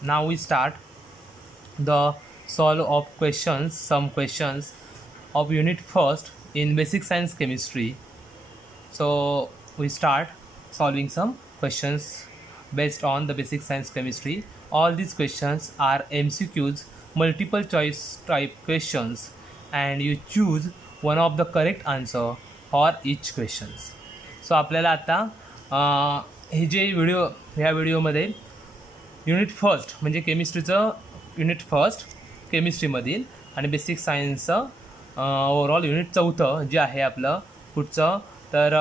Now we start the solve of questions, some questions of unit first in basic science chemistry. So we start solving some questions based on the basic science chemistry. All these questions are MCQs, multiple choice type questions, and you choose one of the correct answer for each questions. So आपल्याला आता हे जे ह्या व्हिडिओमध्ये unit first म्हणजे केमिस्ट्रीचं unit first केमिस्ट्रीमधील आणि basic सायन्सचं overall unit चौथं जे आहे आपलं पुढचं तर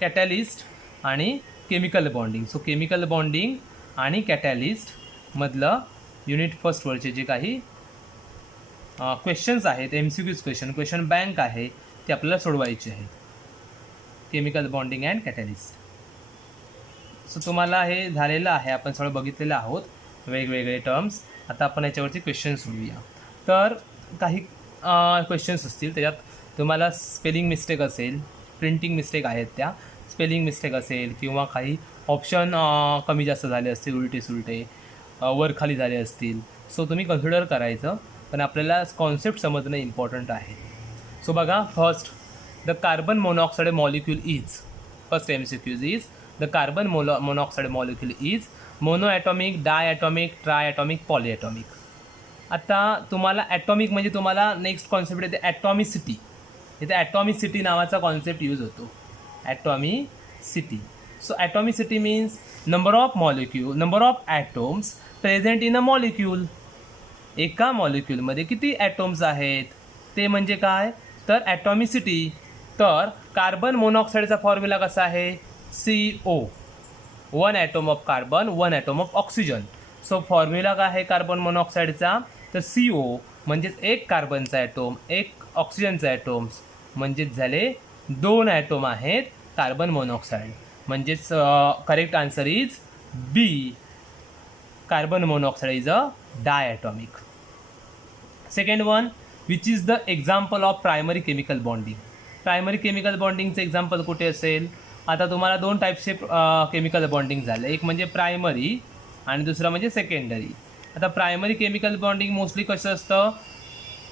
कॅटॅलिस्ट आणि chemical bonding. So chemical bonding आणि कॅटॅलिस्टमधलं युनिट फर्स्टवरचे जे काही क्वेश्चन्स आहेत MCQs क्वेश्चन बँक आहे ते आपल्याला सोडवायचे आहेत. Chemical bonding and catalyst. So तुम्हाला हे झालेलं आहे, आपण सगळं बघितलेलं आहोत वेगवेगळे टर्म्स. आता आपण याच्यावरती क्वेश्चन सोडूया. तर काही क्वेश्चन्स असतील त्याच्यात तुम्हाला स्पेलिंग मिस्टेक असेल, प्रिंटिंग मिस्टेक आहेत त्या, स्पेलिंग मिस्टेक असेल किंवा काही ऑप्शन कमी जास्त झाले असतील, उलटे सुलटे वर खाली झाले असतील. सो तुम्ही कन्सिडर करायचं, पण आपल्याला कॉन्सेप्ट समजणं इम्पॉर्टंट आहे. सो बघा, first the carbon monoxide molecule is, first MCQ is the carbon monoxide molecule is monoatomic, diatomic, triatomic, polyatomic. आता तुम्हाला ॲटॉमिक म्हणजे तुम्हाला नेक्स्ट कॉन्सेप्ट येते ॲटॉमिसिटी. इथे ॲटॉमिसिटी नावाचा कॉन्सेप्ट यूज होतो, atomicity. So atomicity means number of atoms present in a molecule. एका मॉलिक्यूलमध्ये किती ॲटॉम्स आहेत ते म्हणजे काय, तर ॲटॉमिसिटी. तर कार्बन मोनॉक्साईडचा फॉर्म्युला कसा आहे, CO, 1 atom of carbon, 1 atom of oxygen. So formula काय आहे कार्बन मोनॉक्साईडचा, तर CO म्हणजेच एक कार्बनचा ॲटोम, एक ऑक्सिजनचा ॲटोम्स, म्हणजेच झाले 2 ॲटोम आहेत कार्बन मोनॉक्साईड. म्हणजेच correct answer is B, carbon monoxide is a diatomic. Second one, which is the example of primary chemical bonding. Primary chemical बॉन्डिंगचं एक्झाम्पल कुठे असेल. आता तुम्हाला दोन टाईपचे केमिकल बॉन्डिंग झाले, एक म्हणजे प्रायमरी आणि दुसरं म्हणजे सेकंडरी. आता प्रायमरी केमिकल बॉन्डिंग मोस्टली कसं असतं,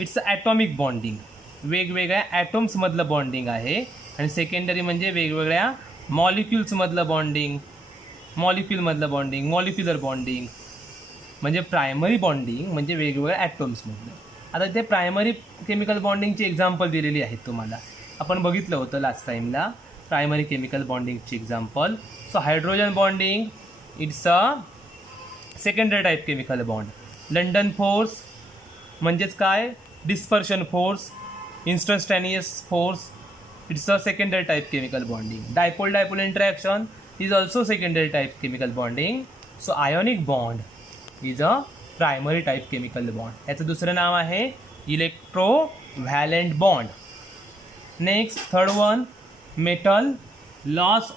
इट्स ॲटॉमिक बॉन्डिंग, वेगवेगळ्या ॲटॉम्समधलं बॉन्डिंग आहे. आणि सेकंडरी म्हणजे वेगवेगळ्या मॉलिक्युल्समधलं बॉन्डिंग, मॉलिक्युलर बॉन्डिंग. म्हणजे प्रायमरी बॉन्डिंग म्हणजे वेगवेगळ्या ॲटॉम्समधलं. आता ते प्रायमरी केमिकल बॉन्डिंगची एक्झाम्पल दिलेली आहेत तुम्हाला, आपण बघितलं होतं लास्ट टाईमला प्रायमरी केमिकल बॉन्डिंगची example. So hydrogen bonding it's a secondary type chemical bond. London force म्हणजेच काय, dispersion force, instantaneous force, it's a secondary type chemical bonding. Dipole interaction is also secondary type chemical bonding. So ionic bond is a primary type chemical bond. याचं दुसरं नाव आहे electrovalent bond. Next third one, metal loss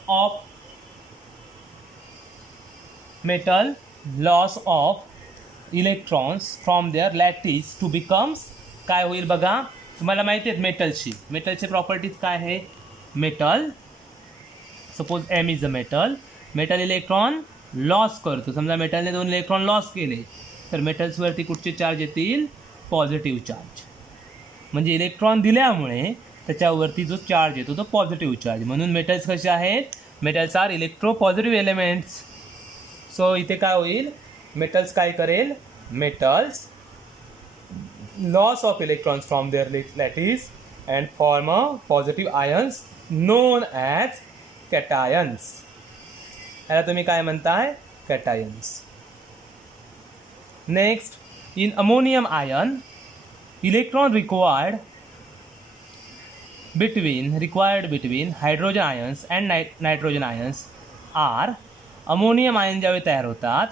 of electrons from their lattice to becomes काय होईल बघा, तुम्हाला माहिती आहे मेटलची प्रॉपर्टीज काय आहे. Metal, suppose M is a metal electron loss करतो. समजा मेटलने 2 इलेक्ट्रॉन लॉस केले तर मेटल्सवरती कुठचे चार्ज येतील, पॉझिटिव्ह चार्ज. म्हणजे इलेक्ट्रॉन दिल्यामुळे त्याच्यावरती जो चार्ज येतो तो पॉझिटिव्ह चार्ज. म्हणून मेटल्स कसे आहेत, metals are electropositive elements. So इथे काय होईल, मेटल्स काय करेल, metals loss of electrons from their lattice and form a positive ions known as cations. याला तुम्ही काय म्हणताय, cations. Next, in ammonium ion electron required between hydrogen ions and nitrogen ions are. Ammonium ion ज्यावेळी तयार होतात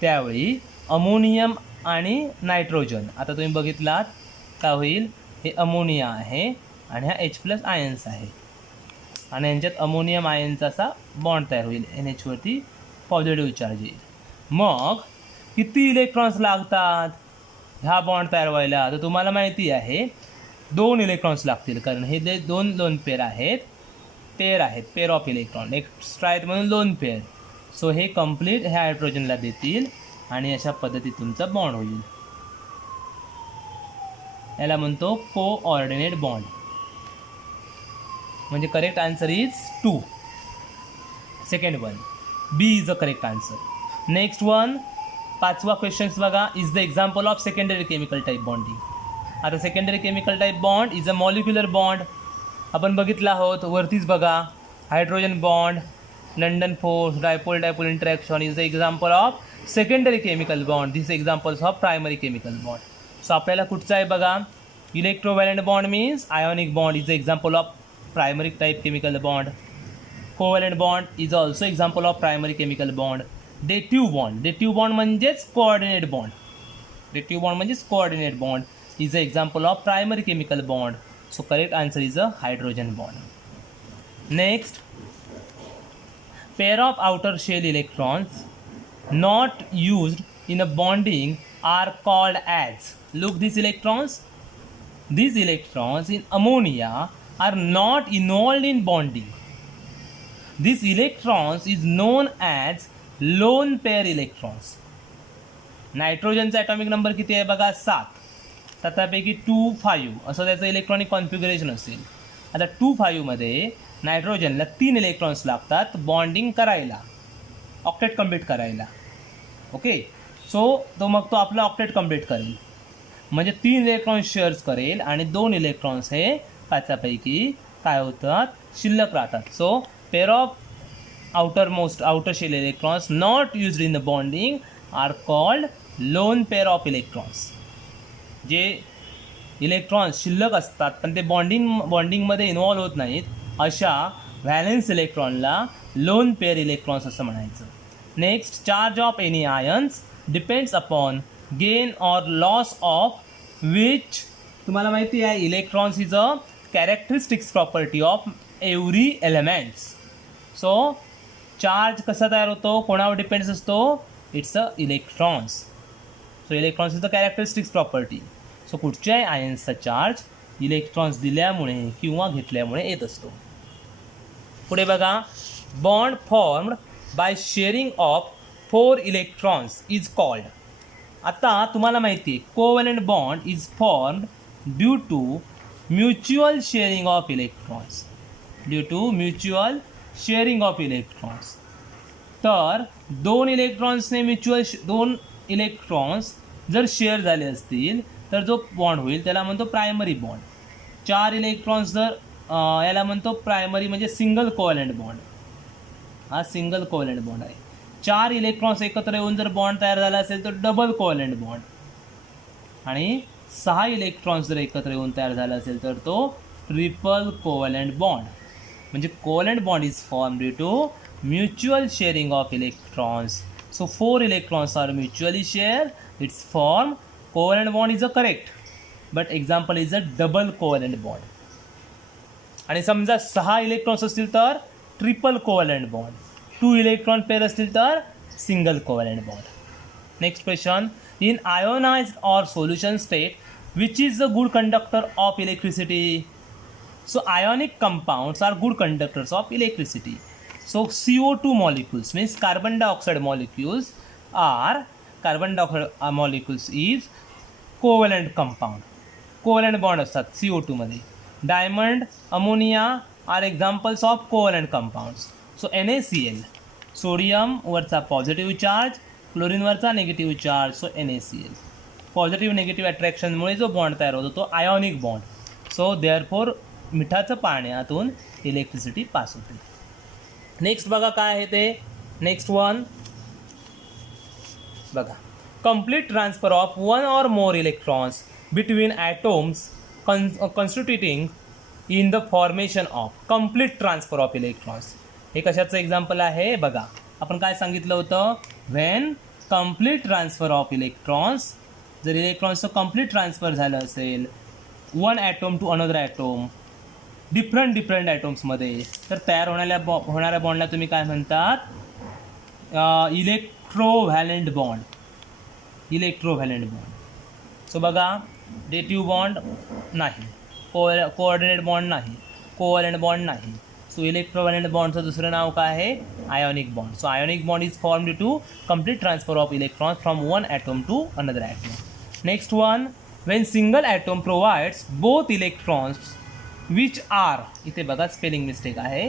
त्यावेळी ammonium आणि nitrogen, आता तुम्ही बघितलात काय होईल, हे अमोनिया आहे आणि हा H+ आयन्स आहे आणि यांच्यात अमोनियम आयनचा असा बॉन्ड तयार होईल, NH वरती पॉझिटिव्ह चार्ज येईल. मग किती इलेक्ट्रॉन्स लागतात ह्या बॉन्ड तयार व्हायला, तर तुम्हाला माहिती आहे 2 इलेक्ट्रॉन्स लागतील, कारण हे जे 2 पेअर आहेत, पेअर ऑफ इलेक्ट्रॉन एक्स्ट्रा आहेत म्हणून 2 पेअर. सो हे कम्प्लीट ह्या हायड्रोजनला देतील आणि अशा पद्धतीत तुमचा बॉन्ड होईल. याला म्हणतो कोऑर्डिनेट बॉन्ड. म्हणजे correct answer is 2. Second one B is the correct answer. Next one, पाचवा क्वेश्चन्स बघा. Is the example of secondary chemical type bonding. आता secondary chemical type bond is a molecular bond. आपण बघितलं आहोत वरतीच बघा. Hydrogen bond, London force, dipole dipole interaction is the example of secondary chemical bond. This examples of primary chemical bond. So आपल्याला कुठचं आहे बघा. इलेक्ट्रोव्हॅलेंट bond means ionic bond is the example of primary type chemical bond. Covalent bond is also example of primary chemical bond. Dative bond म्हणजेच coordinate bond. Dative bond म्हणजेच coordinate bond is a example of primary chemical bond. So correct answer is a hydrogen bond. Next, pair of outer shell electrons not used in a bonding are called as. Look, these electrons in ammonia are not involved in bonding. These electrons is known as lone pair electrons. नायट्रोजनचा atomic number किती आहे बघा 7. 7पैकी 2, 5 असं त्याचं electronic configuration असेल. आता 2, 5 मध्ये नायट्रोजनला 3 electrons लागतात बॉन्डिंग करायला, ऑक्टेट कम्प्लीट करायला. ओके, सो मग तो आपला ऑक्टेट कम्प्लीट करेल. म्हणजे 3 इलेक्ट्रॉन्स शेअर्स करेल आणि 2 इलेक्ट्रॉन्स हे 5पैकी काय होतात शिल्लक राहतात. So pair of outer shell electrons not used in the bonding are called lone pair of electrons. जे इलेक्ट्रॉन्स शिल्लक असतात पण ते बॉन्डिंगमध्ये इन्व्हॉल्व होत नाहीत अशा व्हॅलेन्स इलेक्ट्रॉनला लोन पेअर इलेक्ट्रॉन्स असं म्हणायचं. Next, charge of any ions depends upon gain or loss of which. तुम्हाला माहिती आहे electrons is a characteristics property of every elements. So charge कसा तयार होतो, कोणावर डिपेंड्स असतो, it's a electrons. So electrons is the characteristics property. So कुठच्याही आयन्सचा charge electrons दिल्यामुळे किंवा घेतल्यामुळे येत असतो. पुढे बघा, bond formed by sharing of 4 electrons is called. आता तुम्हाला माहिती आहे covalent bond is formed due to mutual sharing of electrons. Sharing of electrons. तर 2 इलेक्ट्रॉन्स जर शेअर झाले असतील तर जो बॉन्ड होईल त्याला म्हणतो प्रायमरी बॉन्ड. 4 इलेक्ट्रॉन्स जर याला म्हणतो प्रायमरी म्हणजे सिंगल कोव्हॅलेंट बॉन्ड. हा सिंगल कोव्हॅलेंट बॉन्ड आहे. 4 इलेक्ट्रॉन्स एकत्र येऊन जर बॉन्ड तयार झाला असेल तर डबल कोव्हॅलेंट बॉन्ड. आणि 6 इलेक्ट्रॉन्स जर एकत्र येऊन तयार झाला असेल तर तो ट्रिपल कोव्हॅलेंट बॉन्ड. म्हणजे covalent bond is form due to mutual sharing of electrons. So 4 electrons are mutually share, it's form covalent bond is a correct, but example is a double covalent bond. आणि समजा 6 electrons असतील तर triple covalent bond, 2 electron pair असतील तर single covalent bond. Next question, in ionized or solution state which is the good conductor of electricity. So ionic compounds are good conductors of electricity. So CO2 molecules means carbon dioxide molecules is covalent compound. Covalent bond असतात CO2 मध्ये. Diamond, ammonia are examples of covalent compounds. So NaCl, sodium वरचा positive charge, chlorine वरचा negative charge. So NaCl positive negative अट्रॅक्शनमुळे जो bond तयार होतो तो ionic bond. So therefore मिठाचं पाण्यातून इलेक्ट्रिसिटी पास होते. नेक्स्ट बघा काय आहे ते. नेक्स्ट वन बघा, complete transfer of 1 or more electrons between atoms constituting in the formation of. Complete transfer of electrons हे कशाचं एक्झाम्पल आहे बघा. आपण काय सांगितलं होतं, when complete transfer of electrons, जर इलेक्ट्रॉन्सचं कंप्लीट ट्रान्सफर झालं असेल 1 atom to another atom different ॲटोम्समध्ये, तर तयार होणाऱ्या बॉन्डला तुम्ही काय म्हणतात, इलेक्ट्रोव्हॅलेंट बॉन्ड. सो बघा, डेटिव्ह बॉन्ड नाही, कोऑर्डिनेट बॉन्ड नाही, कोव्हॅलेंट बॉन्ड नाही. सो इलेक्ट्रोव्हॅलंट बॉन्डचं दुसरं नाव काय आहे? Ionic bond. So ionic bond is formed to complete transfer of electrons from one atom to another atom. Next one, when single atom provides both electrons which are, इथे बघा spelling mistake आहे,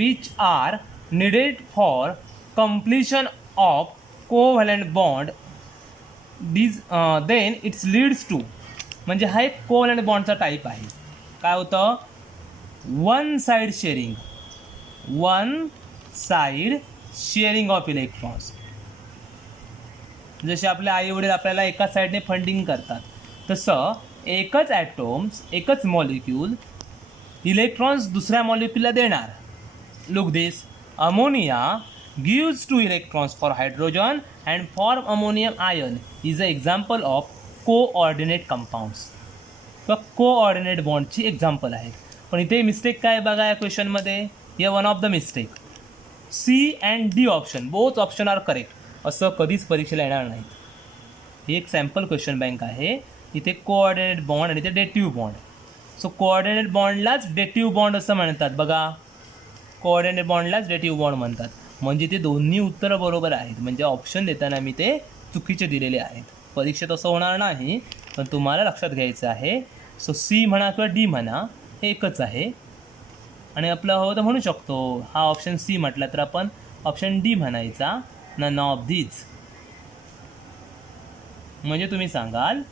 which are needed for completion of covalent bond, these then it leads to, म्हणजे हा एक covalent बॉन्डचा type आहे. काय होतं? One side sharing of electrons. जसे आपले आई वडील आपल्याला एका साईडने फंडिंग करतात, तसं एकच ॲटोम्स, एकच मॉलिक्यूल इलेक्ट्रॉन्स दुसऱ्या मॉलिक्यूलला देणार. Look this, ammonia gives two electrons for hydrogen and form ammonium ion is an example of coordinate compounds. किंवा कोऑर्डिनेट बॉन्डची एक्झाम्पल आहे. पण इथे मिस्टेक काय बघा या क्वेश्चनमध्ये, हे one of the mistake. C and D option, both option are correct, असं कधीच परीक्षेला येणार नाहीत. ही एक सॅम्पल क्वेश्चन बँक आहे. इथे कोऑर्डिनेट बॉन्ड आणि इथे डेटिव्ह बॉन्ड. सो कोऑर्डिनेट बॉन्डलाच डेटिव्ह बॉन्ड असं म्हणतात. बघा, कोऑर्डिनेट बॉन्डलाच डेटिव्ह बॉन्ड म्हणतात. म्हणजे ते दोन्ही उत्तरं बरोबर आहेत. म्हणजे ऑप्शन देताना मी ते चुकीचे दिलेले आहेत. परीक्षेत असं होणार नाही, पण तुम्हाला लक्षात घ्यायचं आहे. सो सी म्हणा किंवा डी म्हणा, हे एकच आहे. आणि आपलं हवं तर म्हणू शकतो, हा ऑप्शन सी म्हटला तर आपण ऑप्शन डी म्हणायचा, नन ऑफ दीज. म्हणजे तुम्ही सांगाल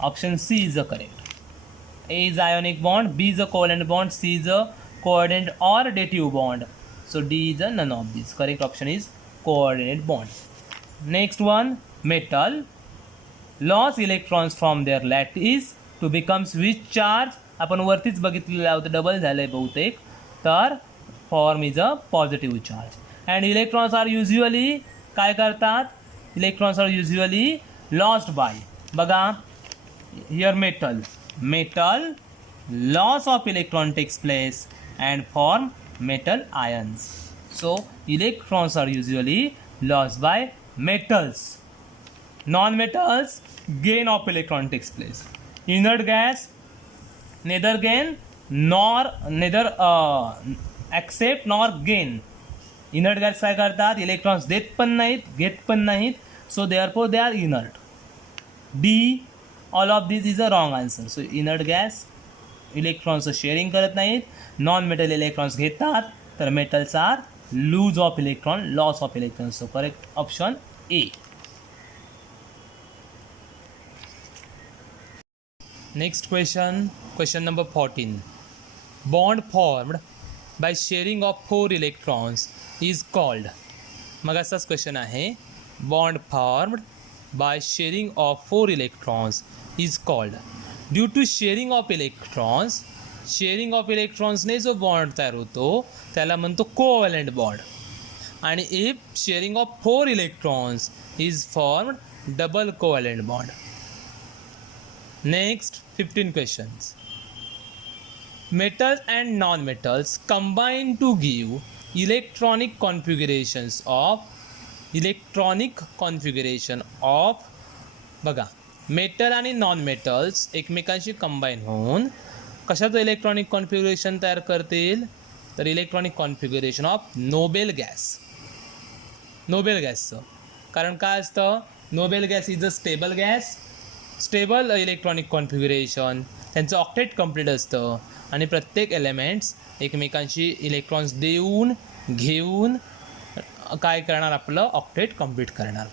option C is a correct. A is ionic bond, B is a covalent bond, C is a coordinate और dative bond. So D is a none of these. Correct option is coordinate bond. Next one, metal loss electrons from their lattice to becomes which charge? आपण वरतीच बघितलेलं होतं, double झालंय बहुतेक. तर form is a positive charge. And electrons are usually काय करतात? Electrons are usually lost by. बघा here metal loss of electron takes place and form metal ions. So electrons are usually lost by metals. Non-metals, gain of electron takes place. Inert gas neither accept nor gain. Inert gas काय करतात? Electrons देत पण नाहीत, घेत पण नाहीत. So therefore they are inert. D, all of this is a wrong answer. So inert gas इलेक्ट्रॉन्सचं sharing करत नाहीत. नॉन मेटल इलेक्ट्रॉन्स घेतात, तर metals are loose of electron, loss of electron. So correct option A. Next question number 14. Bond formed by sharing of 4 electrons is called. मग असाच question आहे. Bond formed by sharing of 4 electrons is called. Due to sharing of इलेक्ट्रॉन्सने जो bond तयार होतो त्याला म्हणतो covalent bond. आणि if sharing of 4 electrons is formed double covalent bond. Next 15 questions. Metals and non metals combine to give electronic configuration of. बघा, metal आणि non metals एकमेकांशी कंबाईन होऊन कशाचं इलेक्ट्रॉनिक कॉन्फिगरेशन तयार करतील? तर इलेक्ट्रॉनिक कॉन्फिगरेशन ऑफ नोबेल गॅसचं. कारण काय असतं? Nobel gas is a stable gas, stable electronic configuration. त्यांचं ऑक्टेट कंप्लीट असतं आणि प्रत्येक एलिमेंट्स एकमेकांशी इलेक्ट्रॉन्स देऊन घेऊन काय करणार? आपलं ऑक्टेट कंप्लीट करणार.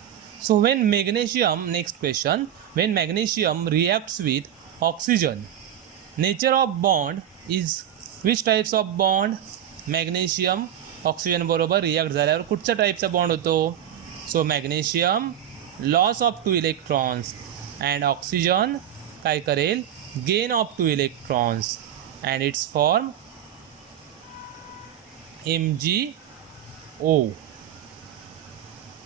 So when magnesium, next question, when magnesium reacts with oxygen, nature of bond is which types of bond? Magnesium oxygen बरोबर रिॲक्ट झाल्यावर कुठच्या टाईपचा बॉन्ड होतो? So magnesium loss of 2 electrons and oxygen काय करेल? Gain of 2 electrons and it's form MgO.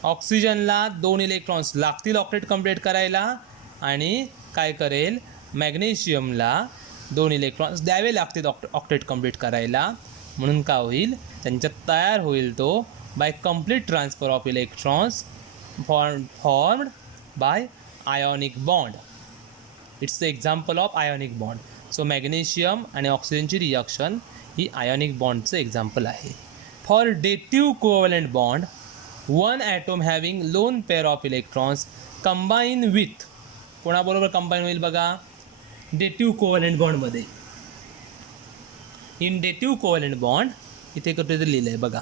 ऑक्सिजनला 2 electrons लागतील octet complete करायला आणि काय करेल? मॅग्नेशियमला 2 इलेक्ट्रॉन्स द्यावे लागतील ऑक्टेट कंप्लीट करायला. म्हणून काय होईल? त्यांच्यात तयार होईल तो by complete transfer of electrons formed by ionic bond. It's the example of ionic bond. So magnesium आणि ऑक्सिजनची रिॲक्शन ही आयोनिक बॉन्डचं एक्झाम्पल आहे. For dative covalent bond one atom having lone pair of electrons combine with, कोणाबरोबर combine होईल बघा, dative covalent बॉन्डमध्ये. In dative covalent bond इथे कुठे तर लिहिलं आहे बघा,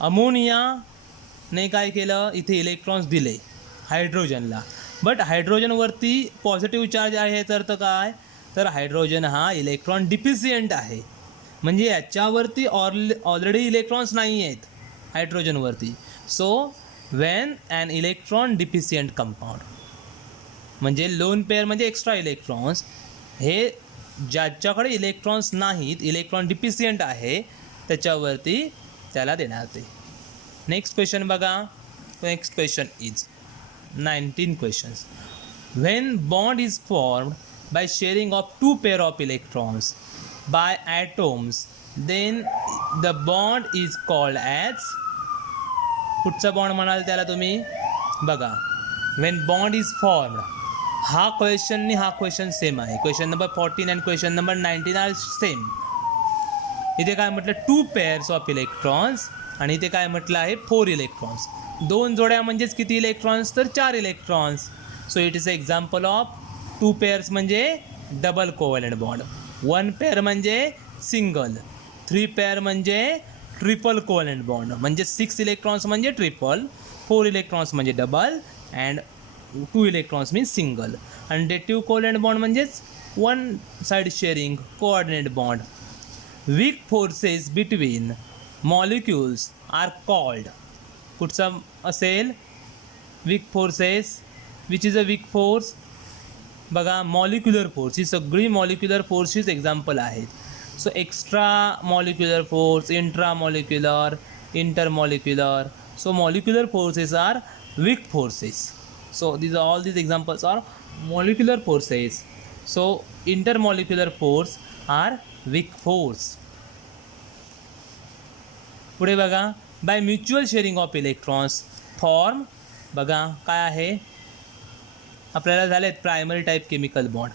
अमोनियाने काय केलं, इथे इलेक्ट्रॉन्स दिले हायड्रोजनला, बट हायड्रोजनवरती पॉझिटिव्ह चार्ज आहे, तर काय, तर हायड्रोजन हा इलेक्ट्रॉन डिफिशियंट आहे, म्हणजे याच्यावरती ऑलरेडी इलेक्ट्रॉन्स नाही आहेत हायड्रोजनवरती. So when an electron deficient compound, म्हणजे लोन पेअर म्हणजे एक्स्ट्रा इलेक्ट्रॉन्स, हे ज्याच्याकडे इलेक्ट्रॉन्स नाहीत, इलेक्ट्रॉन डिफिशियंट आहे, त्याच्यावरती त्याला देणार ते. नेक्स्ट क्वेश्चन बघा. Next question is 19 questions. When bond is formed by sharing of two pair of electrons by atoms, then the bond is called as, कुठचा बॉन्ड म्हणाल त्याला तुम्ही बघा, when bond is formed. हा क्वेश्चन आणि हा question same आहे. Question number 14 आणि क्वेश्चन नंबर 19 आर सेम. इथे काय म्हटलं, 2 pairs ऑफ इलेक्ट्रॉन्स, आणि इथे काय म्हटलं आहे, 4 इलेक्ट्रॉन्स. 2 जोड्या म्हणजेच किती इलेक्ट्रॉन्स, तर 4 electrons. So it is a example of 2 pairs म्हणजे डबल कोव्हॅलंट बॉन्ड, 1 पेअर म्हणजे सिंगल, 3 पेअर म्हणजे ट्रिपल कोव्हॅलंट बॉन्ड, म्हणजे 6 इलेक्ट्रॉन्स म्हणजे ट्रिपल, 4 इलेक्ट्रॉन्स म्हणजे double, and 2 electrons means single. आणि डेटिव्ह कोव्हॅलंट बॉन्ड म्हणजेच 1 side sharing coordinate bond. Weak forces between molecules are called, कुठचा असेल, weak forces, which is a weak force बघा, molecular force. ही सगळी molecular फोर्सचीच example आहेत. So extra molecular force, intra molecular, intermolecular. So molecular forces are weak forces. So all these examples are molecular forces. So intermolecular force are weak force. पुढे बघा, by mutual sharing of electrons form, बघा काय आहे, आपल्याला झालेत primary type chemical bond.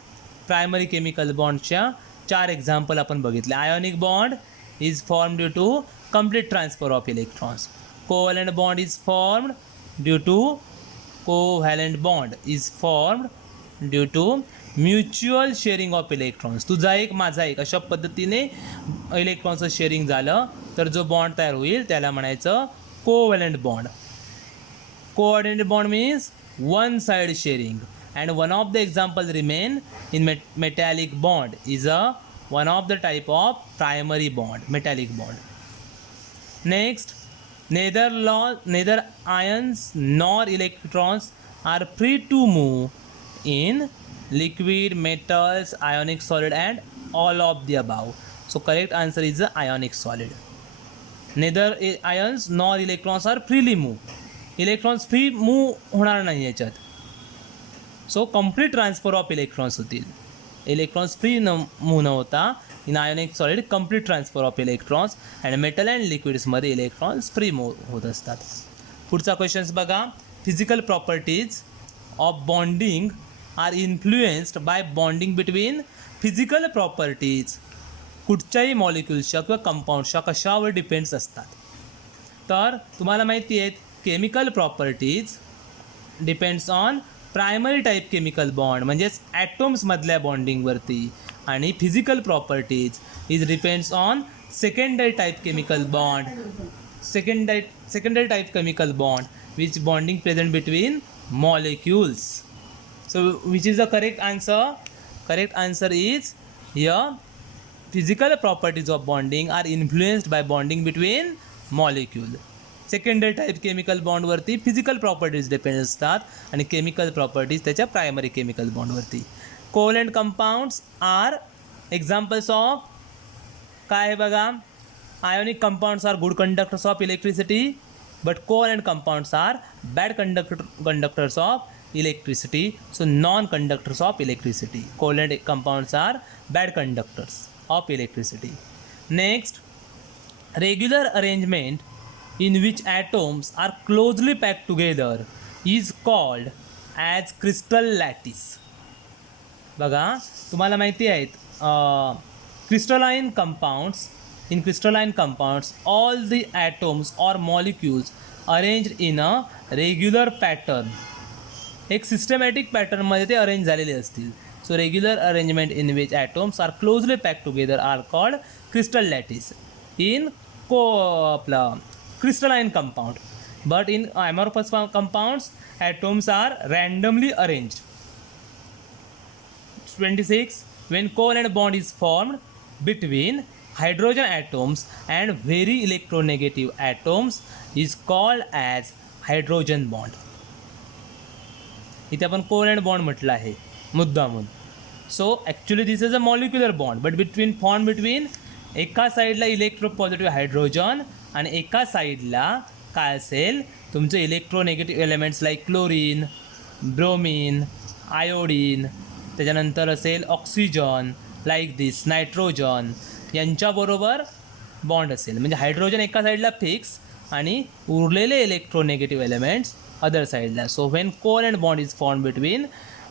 Primary chemical बॉन्डच्या 4 example आपण बघितले. Ionic bond is form due to complete transfer of electrons. Covalent bond is formed due to covalent bond is formed due to mutual sharing of electrons. तुझा एक माझा एक, अशा पद्धतीने इलेक्ट्रॉन्सचं sharing झालं तर जो बॉन्ड तयार होईल त्याला म्हणायचं covalent bond. Coordinate bond means one side sharing, and one of the example remain in metallic bond is a one of the type of primary bond, metallic bond. Next, neither ions nor electrons are free to move in liquid, metals, ionic solid, and all of the above. So correct answer is the ionic solid. Neither ions nor electrons are freely move. Electrons free move होणार नाही याच्यात. So complete transfer of electrons होतील. Electrons free move न होता in ionic solid complete transfer of electrons, and metal and लिक्विड्समध्ये electrons free move होत असतात. पुढचा क्वेश्चन्स बघा. Physical properties of bonding are influenced by bonding between. Physical properties कुठच्याही मॉलिक्युल्सच्या किंवा कंपाऊंड्सच्या कशावर डिपेंड्स असतात, तर तुम्हाला माहिती आहे chemical properties depends on primary type chemical bond म्हणजेच ॲटोम्समधल्या बॉन्डिंगवरती, आणि physical properties is depends on secondary type chemical bond, secondary type chemical bond which bonding present between molecules. So which is the correct answer? Correct answer is here physical properties of bonding are influenced by bonding between molecule. Secondary type chemical बॉन्डवरती physical properties depend असतात आणि chemical properties त्याच्या primary chemical बॉन्डवरती. Covalent compounds are examples of काय आहे बघा. Ionic compounds are good conductors of electricity, but covalent compounds are bad conductors of electricity. So non conductors of electricity. Covalent compounds are bad conductors of electricity. Next, regular arrangement in which atoms are closely packed together is called as crystal lattice. बघा तुम्हाला माहिती आहेत crystalline compounds, in crystalline compounds, all the atoms or molecules arranged in a regular pattern. एक systematic पॅटर्नमध्ये ते arrange झालेले असतील. So regular arrangement in which atoms are closely pack together are called crystal lattice in आपला crystalline compound. But in amorphous compounds, atoms are randomly arranged. 26. When covalent bond is formed between hydrogen atoms and very electronegative atoms is called as hydrogen bond. इथे आपण कोव्हलंट bond म्हटलं आहे मुद्दामून. So actually this is a molecular bond but form between एका साईडला electropositive hydrogen आणि एका साईडला काय असेल तुमचे electronegative elements like chlorine, bromine, iodine, त्याच्यानंतर असेल ऑक्सिजन लाईक दिस, नायट्रोजन, यांच्याबरोबर बॉन्ड असेल. म्हणजे हायड्रोजन एका साईडला फिक्स आणि उरलेले इलेक्ट्रोनेगेटिव्ह एलिमेंट्स अदर साईडला. So when covalent bond is form between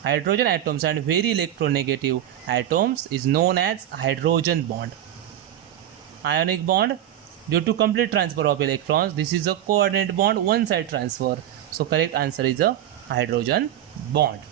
hydrogen atoms and very electronegative atoms is known as hydrogen bond. Ionic bond, due to complete transfer of electrons, this is a coordinate bond, one side transfer. So correct answer is a hydrogen bond.